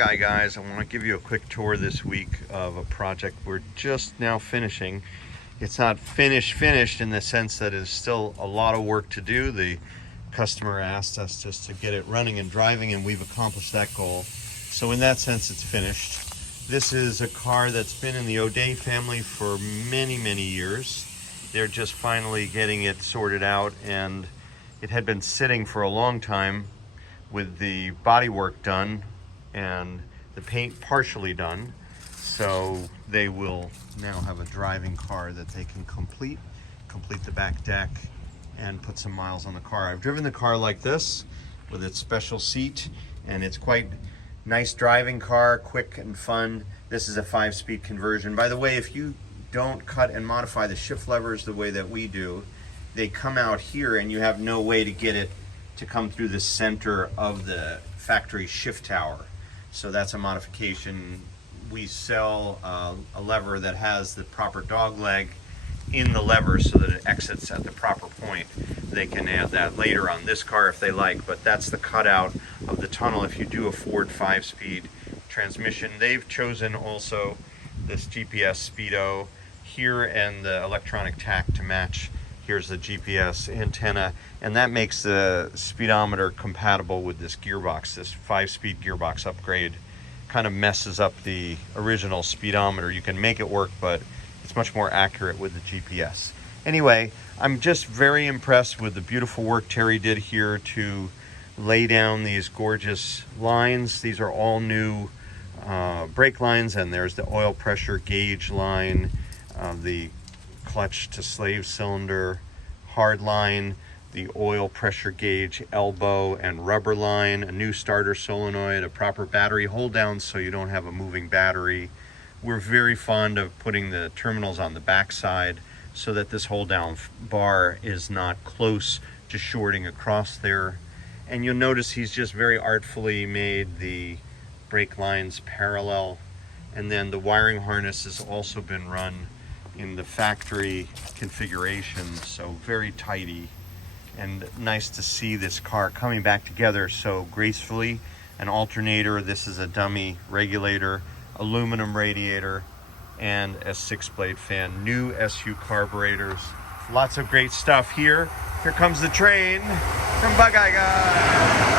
Bugeye guys. I want to give you a quick tour this week of a project we're just now finishing. It's not finished in the sense that it's still a lot of work to do. The customer asked us just to get it running and driving, and we've accomplished that goal. So in that sense, it's finished. This is a car that's been in the O'Day family for many years. They're just finally getting it sorted out, and it had been sitting for a long time with the bodywork done and the paint partially done. So they will now have a driving car that they can complete the back deck and put some miles on the car. I've driven the car like this with its special seat, and it's quite nice driving car, quick and fun. This is a 5-speed conversion. By the way, if you don't cut and modify the shift levers the way that we do, they come out here and you have no way to get it to come through the center of the factory shift tower. So that's a modification. We sell a lever that has the proper dog leg in the lever so that it exits at the proper point. They can add that later on this car if they like, but that's the cutout of the tunnel if you do a Ford 5-speed transmission. They've chosen also this GPS speedo here and the electronic tack to match. Here's the GPS antenna, and that makes the speedometer compatible with this gearbox. This 5-speed gearbox upgrade kind of messes up the original speedometer. You can make it work, but it's much more accurate with the GPS. Anyway, I'm just very impressed with the beautiful work Terry did here to lay down these gorgeous lines. These are all new brake lines, and there's the oil pressure gauge line, the clutch to slave cylinder hard line, the oil pressure gauge elbow and rubber line, a new starter solenoid, a proper battery hold down so you don't have a moving battery. We're very fond of putting the terminals on the back side so that this hold down bar is not close to shorting across there. And you'll notice he's just very artfully made the brake lines parallel, and then the wiring harness has also been run in the factory configuration, so very tidy, and nice to see this car coming back together so gracefully. An alternator, this is a dummy regulator, aluminum radiator, and a 6-blade fan, new SU carburetors. Lots of great stuff here. Here comes the train from Bugeye Guy.